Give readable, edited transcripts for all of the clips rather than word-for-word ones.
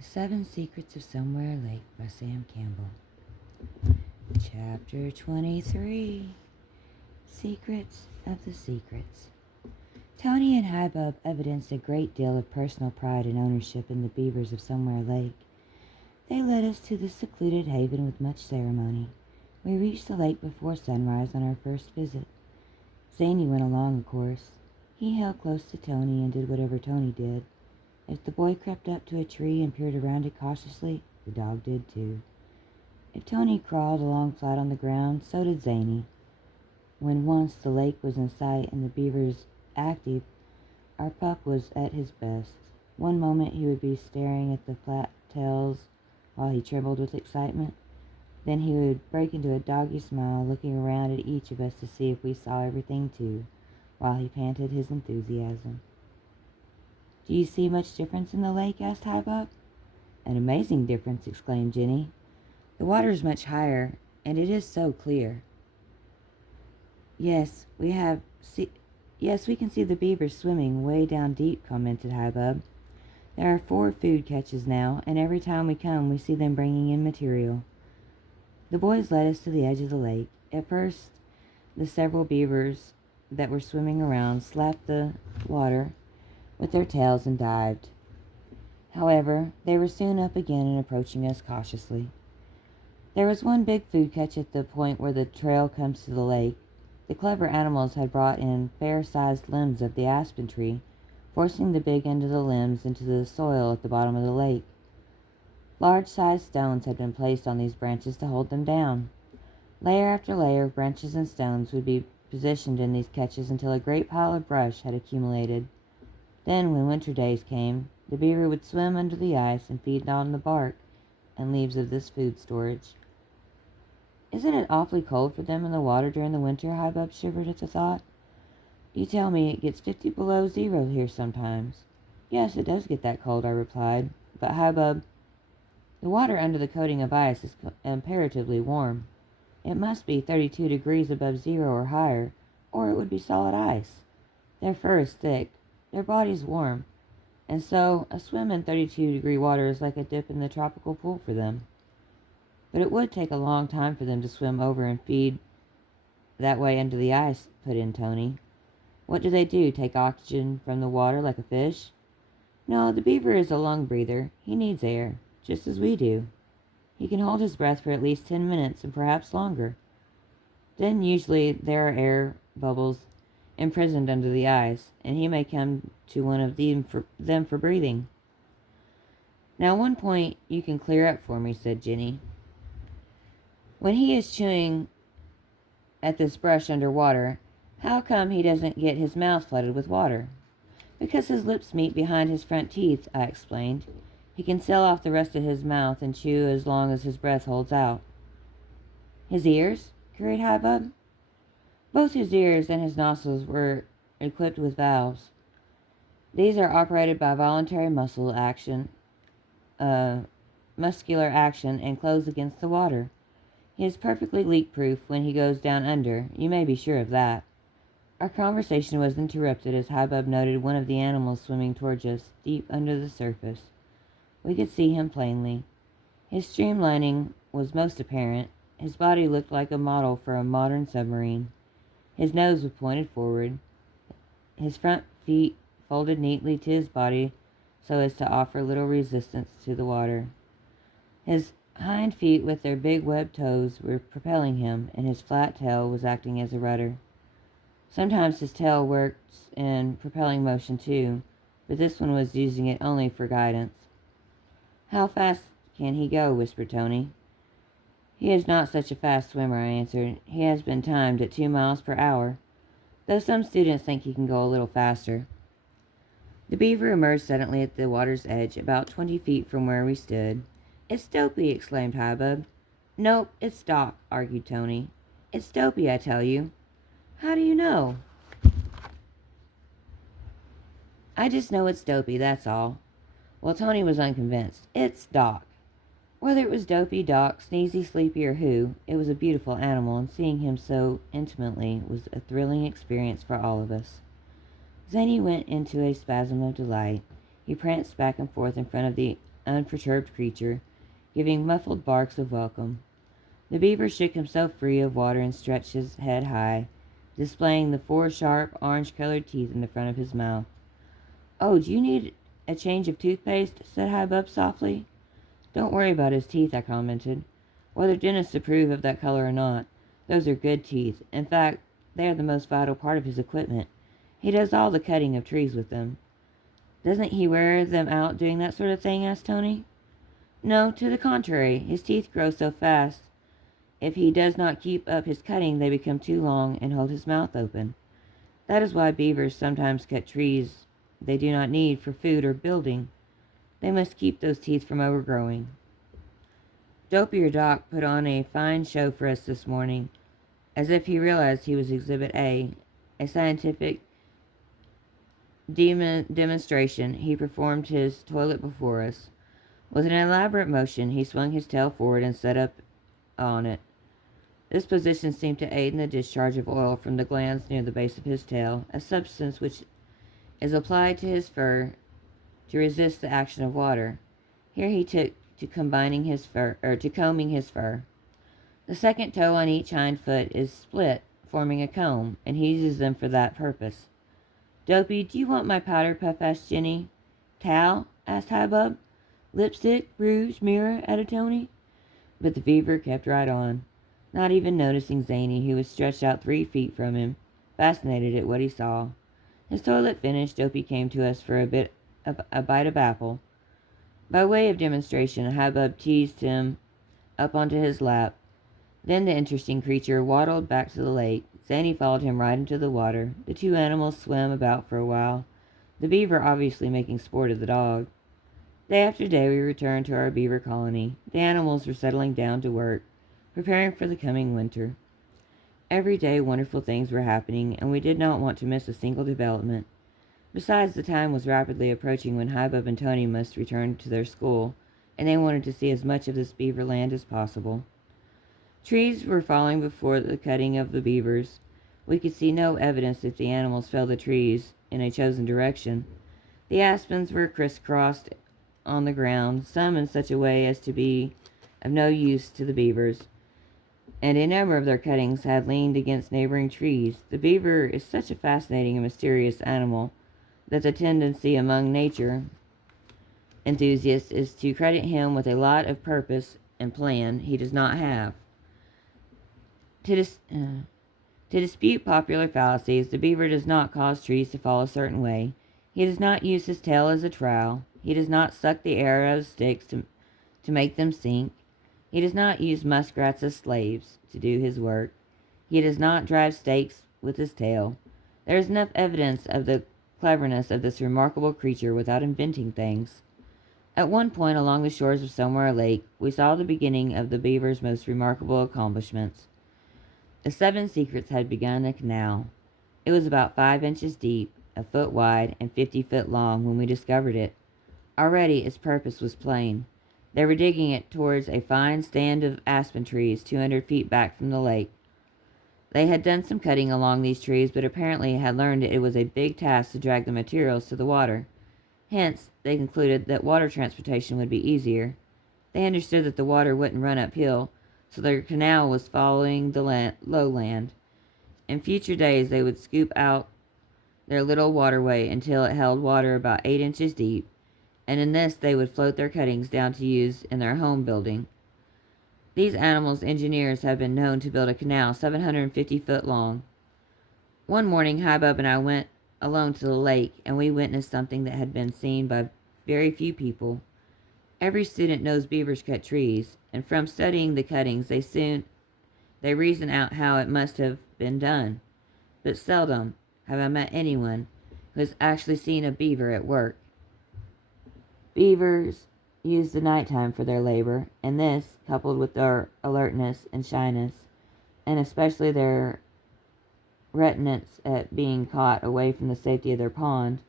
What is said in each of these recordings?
The Seven Secrets of Somewhere Lake by Sam Campbell. Chapter 23. Secrets of the Secrets. Tony and Hubbub evidenced a great deal of personal pride and ownership in the beavers of Somewhere Lake. They led us to this secluded haven with much ceremony. We reached the lake before sunrise on our first visit. Zany went along, of course. He held close to Tony and did whatever Tony did. If the boy crept up to a tree and peered around it cautiously, the dog did too. If Tony crawled along flat on the ground, so did Zany. When once the lake was in sight and the beavers active, our pup was at his best. One moment he would be staring at the flat tails while he trembled with excitement. Then he would break into a doggy smile, looking around at each of us to see if we saw everything too, while he panted his enthusiasm. "Do you see much difference in the lake?" asked Hubbub. "An amazing difference," exclaimed Jenny. "The water is much higher, and it is so clear." Yes, we can see the beavers swimming way down deep," commented Hubbub. "There are 4 food catches now, and every time we come we see them bringing in material." The boys led us to the edge of the lake. At first, the several beavers that were swimming around slapped the water with their tails and dived. However, they were soon up again and approaching us cautiously. There was one big food catch at the point where the trail comes to the lake. The clever animals had brought in fair-sized limbs of the aspen tree, forcing the big end of the limbs into the soil at the bottom of the lake. Large-sized stones had been placed on these branches to hold them down. Layer after layer of branches and stones would be positioned in these catches until a great pile of brush had accumulated. Then, when winter days came, the beaver would swim under the ice and feed on the bark and leaves of this food storage. "Isn't it awfully cold for them in the water during the winter?" Hubbub shivered at the thought. "You tell me it gets 50 below zero here sometimes." "Yes, it does get that cold," I replied. "But, Hubbub, the water under the coating of ice is comparatively warm. It must be 32 degrees above zero or higher, or it would be solid ice. Their fur is thick, their bodies warm, and so a swim in 32-degree water is like a dip in the tropical pool for them." "But it would take a long time for them to swim over and feed that way under the ice," put in Tony. "What do they do, take oxygen from the water like a fish?" "No, the beaver is a lung breather. He needs air, just as we do. He can hold his breath for at least 10 minutes and perhaps longer. Then usually there are air bubbles imprisoned under the ice, and he may come to one of them for breathing." "Now, one point you can clear up for me," said Jenny. "When he is chewing at this brush underwater, how come he doesn't get his mouth flooded with water?" "Because his lips meet behind his front teeth," I explained. "He can seal off the rest of his mouth and chew as long as his breath holds out." "His ears?" queried Hubbub. "Both his ears and his nostrils were equipped with valves. These are operated by voluntary muscular action and close against the water. He is perfectly leak-proof when he goes down under, you may be sure of that." Our conversation was interrupted as Hubbub noted one of the animals swimming towards us, deep under the surface. We could see him plainly. His streamlining was most apparent. His body looked like a model for a modern submarine. His nose was pointed forward, his front feet folded neatly to his body so as to offer little resistance to the water. His hind feet with their big webbed toes were propelling him, and his flat tail was acting as a rudder. Sometimes his tail works in propelling motion too, but this one was using it only for guidance. "How fast can he go?" whispered Tony. "He is not such a fast swimmer," I answered. "He has been timed at 2 miles per hour, though some students think he can go a little faster." The beaver emerged suddenly at the water's edge, about 20 feet from where we stood. "It's Dopey!" exclaimed Hubbub. "Nope, it's Doc," argued Tony. "It's Dopey, I tell you." "How do you know?" "I just know it's Dopey, that's all." Well, Tony was unconvinced. "It's Doc." Whether it was Dopey, Doc, Sneezy, Sleepy, or who, it was a beautiful animal, and seeing him so intimately was a thrilling experience for all of us. Zany went into a spasm of delight. He pranced back and forth in front of the unperturbed creature, giving muffled barks of welcome. The beaver shook himself free of water and stretched his head high, displaying the 4 sharp, orange-colored teeth in the front of his mouth. "Oh, do you need a change of toothpaste?" said Hybub softly. "Don't worry about his teeth," I commented. "Whether dentists approve of that color or not, those are good teeth. In fact, they are the most vital part of his equipment. He does all the cutting of trees with them." "Doesn't he wear them out doing that sort of thing?" asked Tony. "No, to the contrary. His teeth grow so fast. If he does not keep up his cutting, they become too long and hold his mouth open. That is why beavers sometimes cut trees they do not need for food or building. They must keep those teeth from overgrowing." Dopey or Doc put on a fine show for us this morning, as if he realized he was Exhibit A scientific demonstration. He performed his toilet before us. With an elaborate motion, he swung his tail forward and sat up on it. This position seemed to aid in the discharge of oil from the glands near the base of his tail, a substance which is applied to his fur to resist the action of water. Here he took to combing his fur. The second toe on each hind foot is split, forming a comb, and he uses them for that purpose. "Dopey, do you want my powder puff?" asked Jenny. "Towel?" asked Hybub. "Lipstick, rouge, mirror?" added Tony. But the beaver kept right on, not even noticing Zany, who was stretched out 3 feet from him, fascinated at what he saw. His toilet finished, Dopey came to us for a bite of apple. By way of demonstration, Hybub teased him up onto his lap. Then the interesting creature waddled back to the lake. Zany followed him right into the water. The 2 animals swam about for a while, the beaver obviously making sport of the dog. Day after day we returned to our beaver colony. The animals were settling down to work, preparing for the coming winter. Every day wonderful things were happening, and we did not want to miss a single development. Besides, the time was rapidly approaching when Hybub and Tony must return to their school, and they wanted to see as much of this beaver land as possible. Trees were falling before the cutting of the beavers. We could see no evidence that the animals felled the trees in a chosen direction. The aspens were crisscrossed on the ground, some in such a way as to be of no use to the beavers, and a number of their cuttings had leaned against neighboring trees. The beaver is such a fascinating and mysterious animal that the tendency among nature enthusiasts is to credit him with a lot of purpose and plan he does not have. To dispute popular fallacies, the beaver does not cause trees to fall a certain way. He does not use his tail as a trowel. He does not suck the air out of sticks to make them sink. He does not use muskrats as slaves to do his work. He does not drive stakes with his tail. There is enough evidence of the cleverness of this remarkable creature without inventing things. At one point along the shores of Somewhere Lake, we saw the beginning of the beaver's most remarkable accomplishments. The 7 Secrets had begun a canal. It was about 5 inches deep, a foot wide, and 50 feet long when we discovered it. Already its purpose was plain. They were digging it towards a fine stand of aspen trees 200 feet back from the lake. They had done some cutting along these trees, but apparently had learned it was a big task to drag the materials to the water. Hence, they concluded that water transportation would be easier. They understood that the water wouldn't run uphill, so their canal was following the lowland. In future days, they would scoop out their little waterway until it held water about 8 inches deep, and in this they would float their cuttings down to use in their home building. These animals' engineers have been known to build a canal 750 foot long. One morning, Hybub and I went alone to the lake, and we witnessed something that had been seen by very few people. Every student knows beavers cut trees, and from studying the cuttings, they reason out how it must have been done. But seldom have I met anyone who has actually seen a beaver at work. Beavers use the nighttime for their labor, and this, coupled with their alertness and shyness, and especially their reticence at being caught away from the safety of their pond,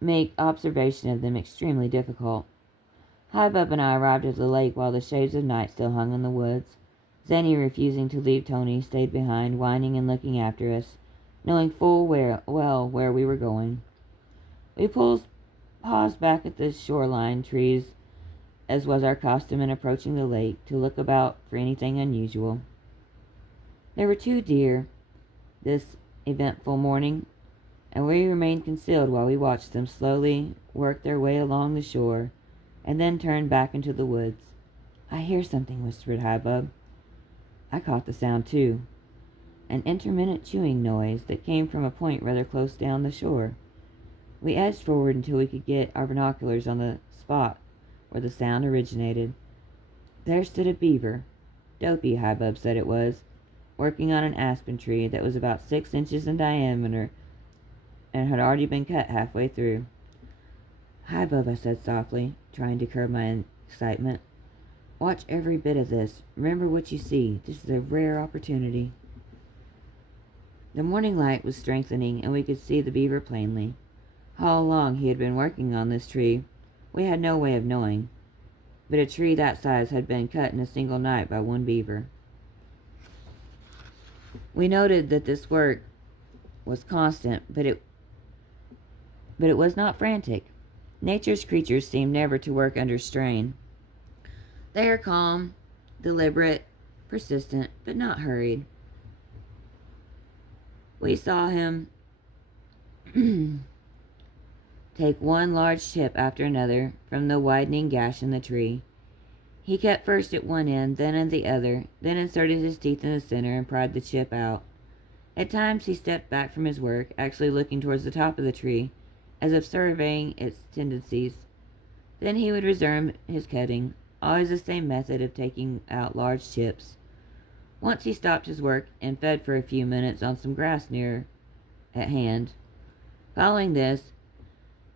make observation of them extremely difficult. Hybub and I arrived at the lake while the shades of night still hung in the woods. Zany, refusing to leave Tony, stayed behind, whining and looking after us, knowing full well where we were going. We paused back at the shoreline. Trees as was our custom in approaching the lake, to look about for anything unusual. There were 2 deer this eventful morning, and we remained concealed while we watched them slowly work their way along the shore and then turn back into the woods. "I hear something," whispered Hubbub. I caught the sound too, an intermittent chewing noise that came from a point rather close down the shore. We edged forward until we could get our binoculars on the spot where the sound originated. There stood a beaver, Dopey Hubbub said it was, working on an aspen tree that was about 6 inches in diameter and had already been cut halfway through. "Hubbub," I said softly, trying to curb my excitement. "Watch every bit of this. Remember what you see. This is a rare opportunity." The morning light was strengthening, and we could see the beaver plainly. How long he had been working on this tree, we had no way of knowing, but a tree that size had been cut in a single night by one beaver. We noted that this work was constant, but it was not frantic. Nature's creatures seem never to work under strain. They are calm, deliberate, persistent, but not hurried. We saw him take one large chip after another from the widening gash in the tree. He cut first at one end, then at the other, then inserted his teeth in the center and pried the chip out. At times he stepped back from his work, actually looking towards the top of the tree, as if surveying its tendencies. Then he would resume his cutting, always the same method of taking out large chips. Once he stopped his work and fed for a few minutes on some grass near at hand. Following this,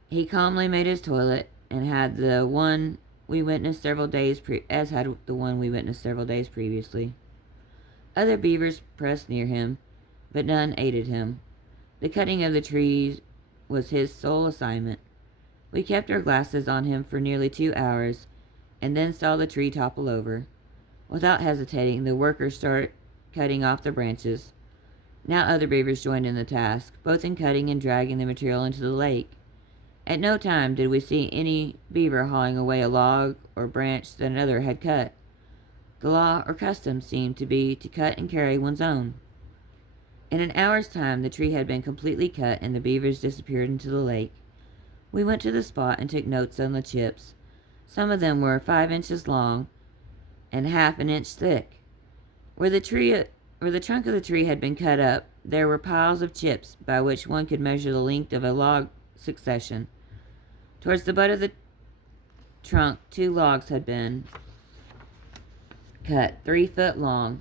he calmly made his toilet and had the one we witnessed several days previously. Other beavers pressed near him, but none aided him. The cutting of the trees was his sole assignment. We kept our glasses on him for nearly 2 hours, and then saw the tree topple over. Without hesitating, the workers started cutting off the branches. Now other beavers joined in the task, both in cutting and dragging the material into the lake. At no time did we see any beaver hauling away a log or branch that another had cut. The law or custom seemed to be to cut and carry one's own. In an hour's time, the tree had been completely cut and the beavers disappeared into the lake. We went to the spot and took notes on the chips. Some of them were 5 inches long and half an inch thick. Where the trunk of the tree had been cut up, there were piles of chips by which one could measure the length of a log succession. Towards the butt of the trunk, 2 logs had been cut, 3 foot long.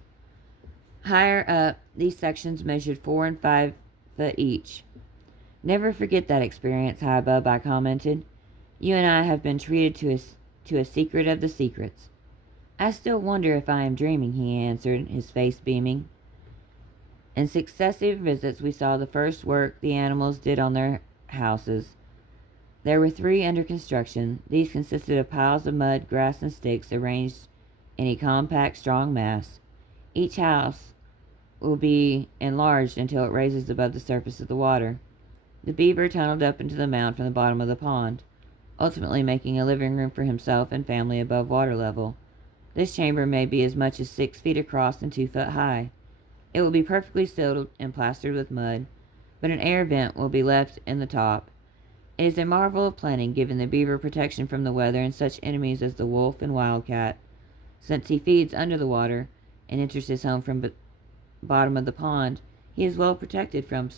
Higher up, these sections measured 4 and 5 foot each. "Never forget that experience, Hubbub," I commented. "You and I have been treated to a secret of the secrets." "I still wonder if I am dreaming," he answered, his face beaming. In successive visits, we saw the first work the animals did on their houses. There were 3 under construction. These consisted of piles of mud, grass, and sticks arranged in a compact, strong mass. Each house will be enlarged until it raises above the surface of the water. The beaver tunneled up into the mound from the bottom of the pond, ultimately making a living room for himself and family above water level. This chamber may be as much as 6 feet across and 2 foot high. It will be perfectly sealed and plastered with mud, but an air vent will be left in the top. It is a marvel of planning, given the beaver protection from the weather and such enemies as the wolf and wildcat. Since he feeds under the water and enters his home from the bottom of the pond, he is well protected from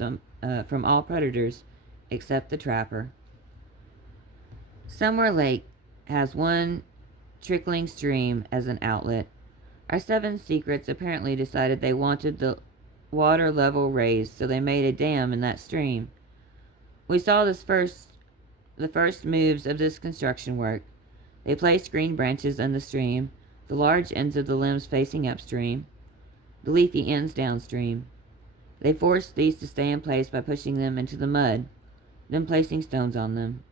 all predators except the trapper. Somewhere Lake has one trickling stream as an outlet. Our 7 secrets apparently decided they wanted the water level raised, so they made a dam in that stream. We saw the first moves of this construction work. They placed green branches in the stream, the large ends of the limbs facing upstream, the leafy ends downstream. They forced these to stay in place by pushing them into the mud, then placing stones on them.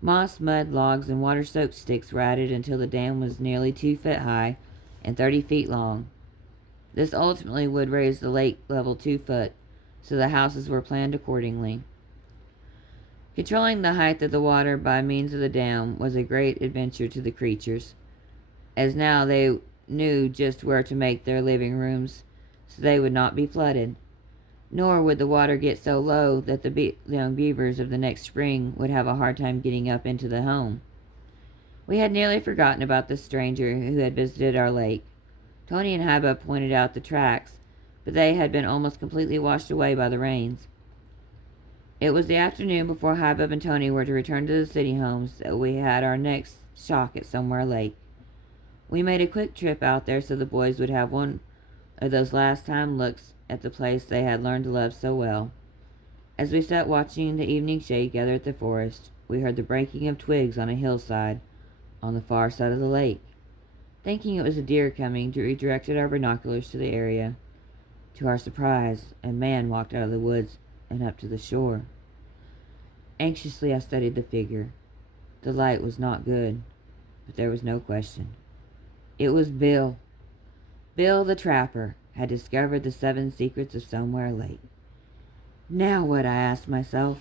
Moss, mud, logs, and water-soaked sticks were added until the dam was nearly 2 foot high and 30 feet long. This ultimately would raise the lake level 2 foot, so the houses were planned accordingly. Controlling the height of the water by means of the dam was a great adventure to the creatures, as now they knew just where to make their living rooms so they would not be flooded. Nor would the water get so low that the young beavers of the next spring would have a hard time getting up into the home. We had nearly forgotten about the stranger who had visited our lake. Tony and Haba pointed out the tracks, but they had been almost completely washed away by the rains. It was the afternoon before Haba and Tony were to return to the city homes that we had our next shock at Somewhere Lake. We made a quick trip out there so the boys would have one of those last time looks at the place they had learned to love so well. As we sat watching the evening shade gather at the forest, we heard the breaking of twigs on a hillside on the far side of the lake. Thinking it was a deer coming, we directed our binoculars to the area. To our surprise, a man walked out of the woods and up to the shore. Anxiously I studied the figure. The light was not good, but there was no question. It was Bill. Bill the Trapper had discovered the 7 secrets of Somewhere Lake. Now what, I asked myself.